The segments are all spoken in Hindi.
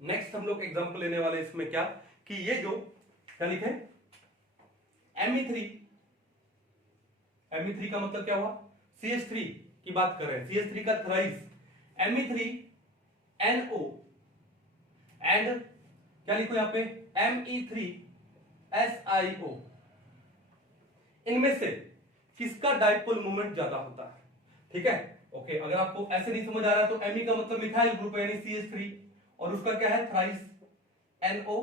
नेक्स्ट हम लोग एग्जांपल लेने वाले इसमें क्या कि ये जो क्या लिखे Me3 का मतलब क्या हुआ CH3 की बात कर रहे हैं, CH3 का थ्राइस Me3NO एंड क्या लिखो यहां पे Me3SiO, इनमें से किसका डाइपोल मोमेंट ज्यादा होता है? ठीक है ओके, अगर आपको ऐसे नहीं समझ आ रहा तो Me का मतलब मिथाइल ग्रुप है यानी CH3 और उसका क्या है थ्राइस NO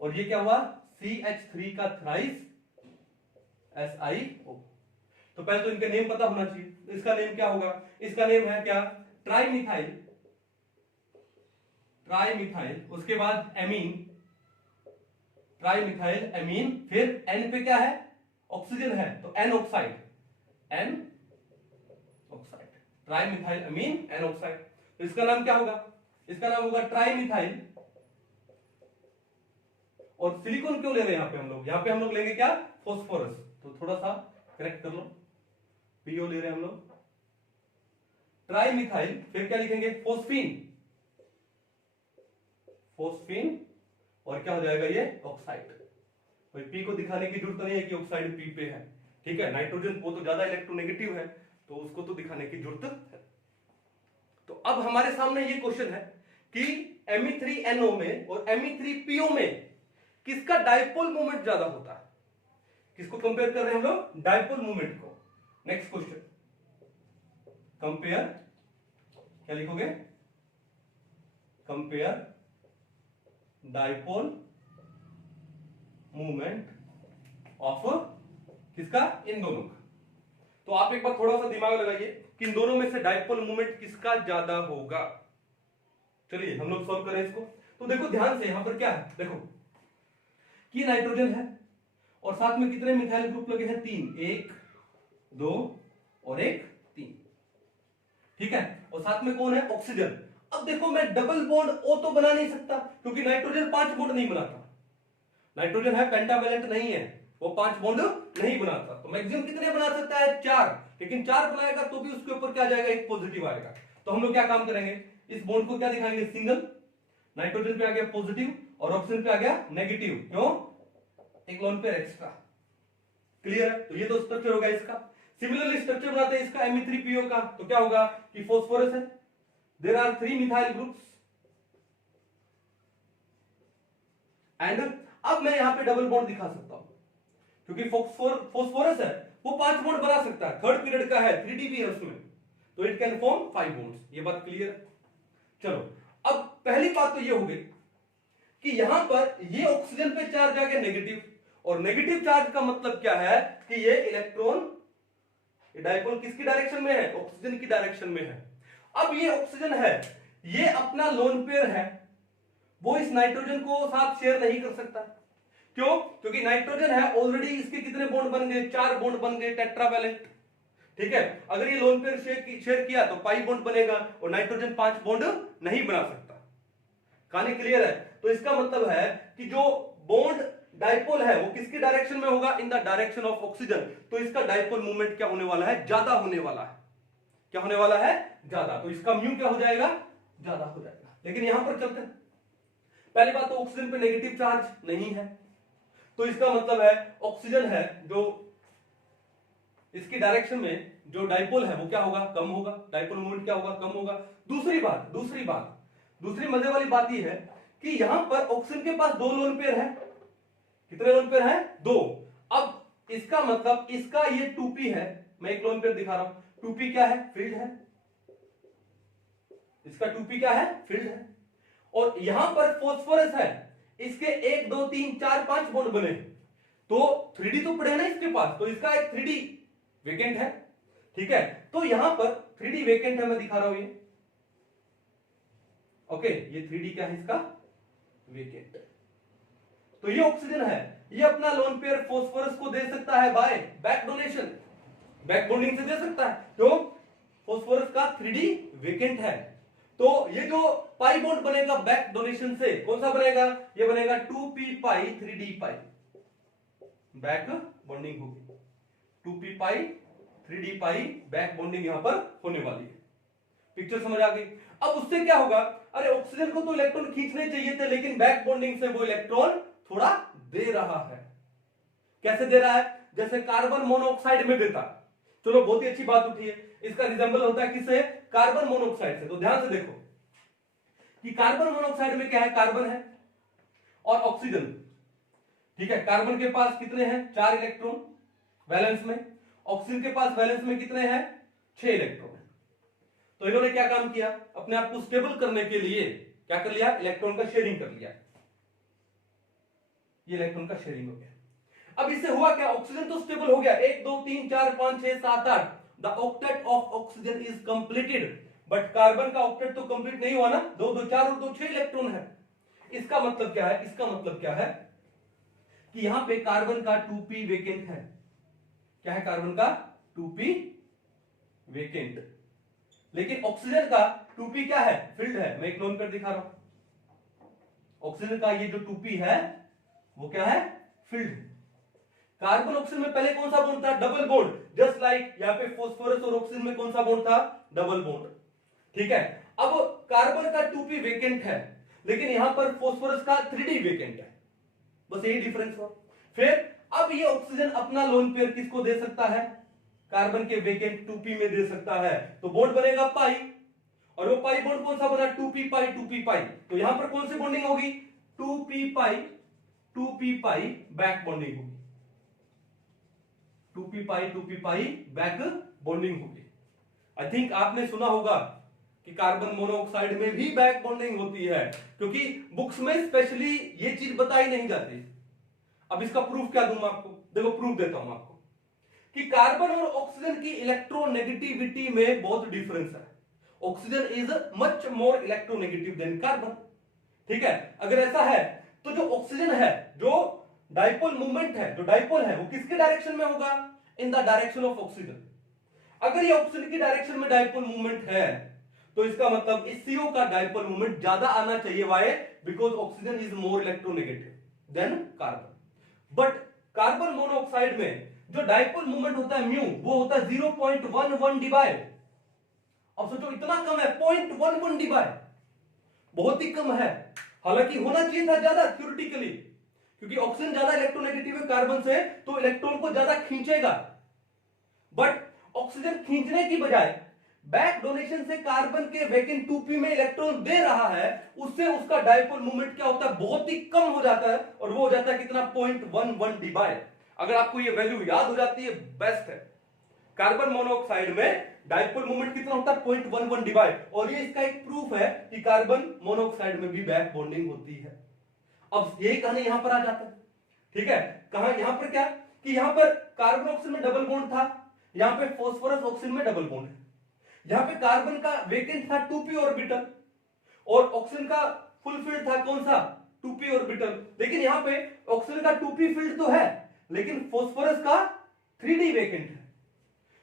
और ये क्या हुआ CH3 का थ्राइस SiO। तो पहले तो इनके नेम पता होना चाहिए। इसका नेम क्या होगा? इसका नेम है क्या ट्राइमिथाइल, उसके बाद एमीन, ट्राइमिथाइल एमीन, फिर N पे क्या है ऑक्सीजन है तो N ऑक्साइड, ट्राइमिथाइल अमीन N ऑक्साइड। तो इसका नाम क्या होगा? इसका नाम होगा ट्राइमिथाइल। और सिलिकॉन क्यों ले रहे हैं यहां पे हम लोग? यहां पे हम लोग लेंगे क्या फॉस्फोरस, तो थोड़ा सा करेक्ट कर लो, पीओ ले रहे हैं हम लोग, ट्राइमिथाइल, फिर क्या लिखेंगे फोस्फीन, और क्या हो जाएगा ये ऑक्साइड। तो पी को दिखाने की जरूरत नहीं है कि ऑक्साइड पी पे है, ठीक है। नाइट्रोजन वो तो ज्यादा इलेक्ट्रोनेगेटिव है तो उसको तो दिखाने की जरूरत है। तो अब हमारे सामने ये क्वेश्चन है कि Me3NO में और Me3PO में किसका डाइपोल मोमेंट ज्यादा होता है? किसको कंपेयर कर रहे हैं हम लोग? डाइपोल मोमेंट को। नेक्स्ट क्वेश्चन, कंपेयर, क्या लिखोगे? कंपेयर डाइपोल मूवमेंट ऑफ किसका? इन दोनों का। तो आप एक बार थोड़ा सा दिमाग लगाइए कि इन दोनों में से डाइपोल मूवमेंट किसका ज्यादा होगा। चलिए हम लोग सॉल्व करें इसको। तो देखो ध्यान से, यहां पर क्या है, देखो कि नाइट्रोजन है और साथ में कितने मिथाइल ग्रुप लगे हैं? 3, 1 2 और 1 3, ठीक है। और साथ में कौन है? ऑक्सीजन। अब देखो मैं डबल बॉन्ड O तो बना नहीं सकता क्योंकि नाइट्रोजन 5 बॉन्ड नहीं बनाता, नाइट्रोजन है पेंटावेलेंट नहीं है, वो 5 बॉन्ड नहीं बनाता। तो मैक्सिमम कितने बना सकता है? 4, लेकिन 4 बनाएगा तो भी उसके ऊपर क्या जाएगा? एक पॉजिटिव आएगा। तो हम लोग क्या काम करेंगे, इस बॉन्ड को क्या दिखाएंगे? सिंगल, नाइट्रोजन पे आ गया पॉजिटिव और ऑक्सीजन पे आ गया नेगेटिव, क्यों? एक लोन पेयर एक्स्ट्रा। क्लियर है? तो ये तो स्ट्रक्चर होगा इसका। सिमिलरली स्ट्रक्चर बनाते हैं इसका Me3PO का, तो क्या होगा कि फॉस्फोरस है, there are 3 methyl groups and अब मैं यहां पे डबल बॉन्ड दिखा सकता हूं क्योंकि फॉस्फोरस है वो 5 बॉन्ड बना सकता है, थर्ड पीरियड का है, 3D भी है उसमें, तो इट कैन फॉर्म 5 बॉन्ड्स। ये बात क्लियर है? चलो अब पहली बात तो ये हो गई कि यहां पर ये ऑक्सीजन पे चार्ज आ गया नेगेटिव, और नेगेटिव चार्ज का मतलब क्या है कि ये इलेक्ट्रॉन, डाइपोल किसकी डायरेक्शन में है? ऑक्सीजन की डायरेक्शन में है। अब ये ऑक्सीजन है, ये अपना लोन पेयर है, वो इस नाइट्रोजन को साथ शेयर नहीं कर सकता। क्यों? क्योंकि नाइट्रोजन है ऑलरेडी, इसके कितने बॉन्ड बन गए? 4 बॉन्ड बन गए, टेट्रावैलेंट, ठीक है। अगर ये लोन पेयर शेयर किया तो पाई बॉन्ड बनेगा और नाइट्रोजन 5 बॉन्ड नहीं बना सकता। कहानी क्लियर है? तो इसका मतलब है कि जो बॉन्ड डाइपोल है वो किसकी डायरेक्शन में होगा? In the direction of oxygen. तो इसका डाइपोल मूवमेंट क्या होने वाला है? ज्यादा होने वाला है। क्या होने वाला है? ज्यादा। तो इसका म्यू क्या हो जाएगा? ज्यादा हो जाएगा। लेकिन यहां पर चलते हैं, पहली बात तो ऑक्सीजन पे नेगेटिव चार्ज नहीं है, तो इसका मतलब है ऑक्सीजन है जो इसकी डायरेक्शन में जो डाइपोल है वो क्या होगा? कम होगा। डाइपोल मोमेंट क्या होगा? कम होगा। दूसरी मजे वाली बात ये है कि यहां पर ऑक्सीजन के पास 2 लोन पेयर है। कितने लोन पेयर है? 2। अब इसका मतलब इसका ये 2p है, मैं एक लोन पेयर दिखा रहा हूं, 2p क्या है? फील्ड है, इसका 2p क्या है? फील्ड है। और यहां पर फॉस्फोरस है, इसके 1 2 3 4 5 बॉन्ड बने, तो 3D तो पड़े ना इसके पास, तो इसका एक 3D वेकेंट है, ठीक है। तो यहां पर 3D वेकेंट है, मैं दिखा रहा हूं ये, ओके, ये 3D क्या है? इसका वेकेंट। तो ये ऑक्सीजन है, ये अपना लोन पेयर फॉस्फोरस को दे सकता है buy back donation, back bonding से दे सकता है, तो फॉस्फोरस का 3D वेकेंट है। तो ये जो पाई बॉन्ड बनेगा बैक डोनेशन से, कौन सा बनेगा? ये बनेगा 2p pi 3D pi, back bonding होगी, 2p pi 3D pi back bonding यहां पर होने वाली है। पिक्चर समझ आ गई। अब उससे क्या होगा, अरे ऑक्सीजन को तो इलेक्ट्रॉन खींचने चाहिए थे, लेकिन बैक बॉन्डिंग से वो इलेक्ट्रॉन थोड़ा दे रहा है। कैसे दे रहा है, जैसे कार्बन मोनोऑक्साइड में देता। चलो बहुत ही अच्छी बात उठी है, इसका रिजेंबल होता है किससे, कार्बन मोनोऑक्साइड से। तो ध्यान से देखो कि कार्बन मोनोऑक्साइड में क्या है, कार्बन है और ऑक्सीजन, ठीक है। कार्बन के पास कितने हैं, 4 इलेक्ट्रॉन वैलेंस में, ऑक्सीजन के पास वैलेंस में कितने हैं, 6 इलेक्ट्रॉन। तो इन्होंने क्या काम किया, अपने आप को स्टेबल करने के लिए क्या कर लिया, इलेक्ट्रॉन का शेयरिंग कर लिया। ये इलेक्ट्रॉन का शेयरिंग हो गया। अब इससे हुआ क्या, ऑक्सीजन तो स्टेबल हो गया, 1 2 3 4 5 6 7 8, the octet of oxygen is completed. But carbon का ऑक्टेट तो कंप्लीट नहीं हुआ ना, 2 2 4 और 2 6 इलेक्ट्रॉन है। इसका मतलब क्या है, इसका मतलब क्या है कि यहां पे कार्बन का 2p वेकेंट है। क्या है, कार्बन का 2p वेकेंट, लेकिन ऑक्सीजन का 2p क्या है, फिल्ड है। मैं एक नोन कर दिखा रहा हूं, ऑक्सीजन का ये जो 2p है वो क्या है, फिल्ड। कार्बन ऑक्सीजन में पहले कौन सा बॉन्ड था, डबल बॉन्ड, जस्ट लाइक यहाँ पे फास्फोरस और ऑक्सीजन में कौन सा बॉन्ड था, डबल बॉन्ड, ठीक है। अब कार्बन का 2p वेकेंट है, लेकिन यहां पर फास्फोरस का 3d वेकेंट है, बस यही डिफरेंस हुआ। फिर अब ये ऑक्सीजन अपना लोन पेयर किसको दे सकता है, कार्बन के वेकेंट 2p में दे सकता है, तो बॉन्ड बनेगा पाई, और वो पाई बॉन्ड कौन सा बना, 2p पाई 2p पाई। तो यहां पर कौन सी बॉन्डिंग होगी, 2p पाई 2p पाई बैक बॉन्डिंग होगी, 2p पाई बैक बॉन्डिंग होगी। आई थिंक आपने सुना होगा कि कार्बन मोनोऑक्साइड में भी बैक बॉन्डिंग होती है, क्योंकि बुक्स में स्पेशली ये चीज बताई नहीं जाती। अब इसका प्रूफ क्या दूं मैं आपको, देखो प्रूफ देता हूं आपको कि कार्बन और ऑक्सीजन की इलेक्ट्रोनेगेटिविटी में बहुत डिफरेंस है। Oxygen is much more electronegative than carbon, ठीक है। अगर ऐसा है तो जो ऑक्सीजन है, जो डाइपोल मूवमेंट है, जो डाइपोल है वो किसके डायरेक्शन में होगा, in the direction of oxygen. अगर ये ऑक्सीजन की डायरेक्शन में डाइपोल मूवमेंट है तो इसका मतलब इस CO का डाइपोल मूवमेंट ज्यादा आना चाहिए, why, because oxygen is more electronegative than carbon. But carbon monoxide में जो डाइपोल मूवमेंट होता है म्यू, वो होता है 0.11 डिवाइड। अब सोचो इतना कम है, 0.11 डिवाइड, बहुत ही कम है। हालांकि होना चाहिए था ज्यादा थ्योरेटिकली, क्योंकि ऑक्सीजन ज्यादा इलेक्ट्रोनेगेटिव है कार्बन से, तो इलेक्ट्रॉन को ज्यादा खींचेगा। बट ऑक्सीजन खींचने की बजाय बैक डोनेशन से कार्बन के वैकेंट 2p में इलेक्ट्रॉन दे रहा है, उससे उसका डाइपोल मूवमेंट क्या होता है, बहुत ही कम हो जाता है, और वो हो जाता है कितना, 0.11 डिवाइड। अगर आपको ये वैल्यू याद हो जाती है बेस्ट है। कार्बन मोनोऑक्साइड में डाइपोल मूवमेंट कितना होता है, 0.11 डिवाइड, और ये इसका एक प्रूफ है कि कार्बन मोनोऑक्साइड में भी बैक बॉन्डिंग होती है। अब यही कहानी यहां पर आ जाता है, ठीक है। कहां, यहां पर क्या कि यहां पर कार्बन ऑक्सीजन में डबल बॉन्ड था, यहां पे फास्फोरस ऑक्सीजन में डबल बॉन्ड है। यहां पे कार्बन का वेकेंट था 2p ऑर्बिटल, और ऑक्सीजन का फुल फील्ड था कौन सा, 2p ऑर्बिटल। लेकिन यहां पे ऑक्सीजन का 2p फील्ड तो है, लेकिन फास्फोरस का 3d वेकेंट है।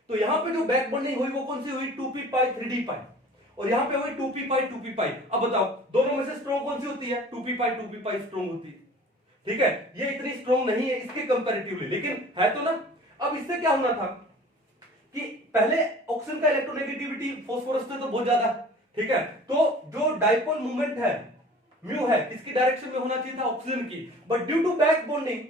तो यहां पे जो बैक बॉन्डिंग हुई वो कौन सी हुई, 2p पाई 3d पाई, और यहां पे हुई 2p पाई। अब बताओ दोनों में से स्ट्रॉन्ग कौन सी होती है, 2p पाई स्ट्रॉन्ग होती है, ठीक है। ये इतनी स्ट्रॉन्ग नहीं है इसके कंपैरेटिवली, लेकिन है तो ना। अब इससे क्या होना था कि पहले ऑक्सीजन का इलेक्ट्रोनेगेटिविटी फास्फोरस से तो बहुत ज्यादा, ठीक है। तो जो डाइपोल मूवमेंट है म्यू है, किसकी डायरेक्शन में होना चाहिए था, ऑक्सीजन की। But due to back bonding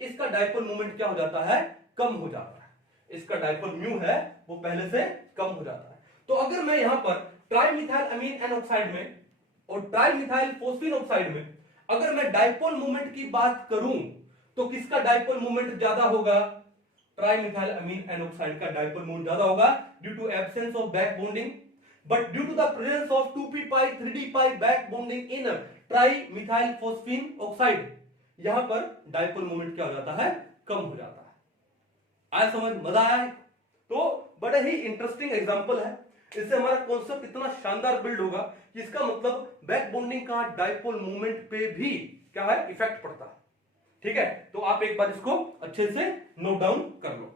इसका डाइपोल मूवमेंट क्या हो जाता है, कम हो जाता है। इसका डाइपोल म्यू है वो पहले से कम हो जाता है। तो अगर मैं यहां पर ट्राइमिथाइल अमीन एन ऑक्साइड में और ट्राइमिथाइल फोस्फीन ऑक्साइड में अगर मैं डाइपोल मूवमेंट की बात करूं, तो किसका डाइपोल मूवमेंट ज्यादा होगा, ट्राइमिथाइल अमीन एन ऑक्साइड का डाइपोल मूवमेंट ज्यादा होगा, due to absence of back bonding. But due to the presence of 2p pi 3d pi back bonding in trimethyl phosphine oxide, यहां पर डाइपोल मूवमेंट क्या हो जाता है, कम हो जाता है। आया समझ, मजा आया है? तो बड़ा ही इंटरेस्टिंग एग्जांपल है, इससे हमारा कॉन्सेप्ट इतना शानदार बिल्ड होगा कि इसका मतलब बैक बॉन्डिंग का डाइपोल मूवमेंट पे भी क्या है, इफेक्ट पड़ता है, ठीक है। तो आप एक बार इसको अच्छे से नोट डाउन कर लो।